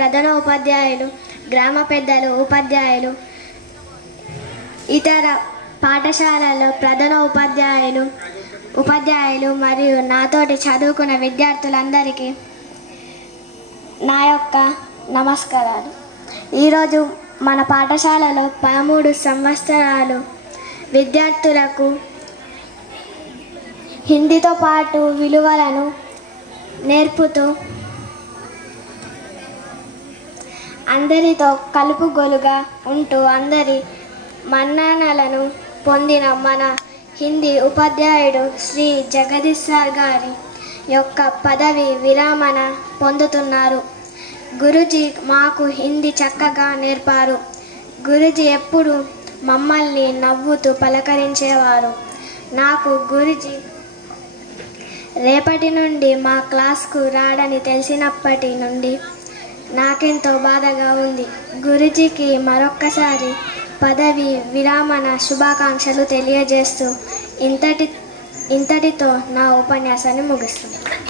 ప్రధాన ఉపాధ్యాయులు, గ్రామ పెద్దలు, ఉపాధ్యాయులు, ఇతర పాఠశాలలో ప్రధాన ఉపాధ్యాయులు మరియు నాతోటి చదువుకున్న విద్యార్థులందరికీ నా యొక్క నమస్కారాలు. ఈరోజు మన పాఠశాలలో 13 సంవత్సరాలు విద్యార్థులకు హిందీతో పాటు విలువలను నేర్పుతూ అందరితో కలుపుగోలుగా ఉంటూ అందరి మన్ననలను పొందిన మన హిందీ ఉపాధ్యాయుడు శ్రీ జగదీష్ సార్ గారి యొక్క పదవి విరమణ పొందుతున్నారు. గురూజీ మాకు హిందీ చక్కగా నేర్పారు. గురూజీ ఎప్పుడు మమ్మల్ని నవ్వుతూ పలకరించేవారు. నాకు గురూజీ రేపటి నుండి మా క్లాస్కు రాడని తెలిసినప్పటి నుండి నాకెంతో బాధగా ఉంది. గురూజీకి మరొక్కసారి పదవి విరమణ శుభాకాంక్షలు తెలియజేస్తూ ఇంతటితో నా ఉపన్యాసాన్ని ముగిస్తున్నాను.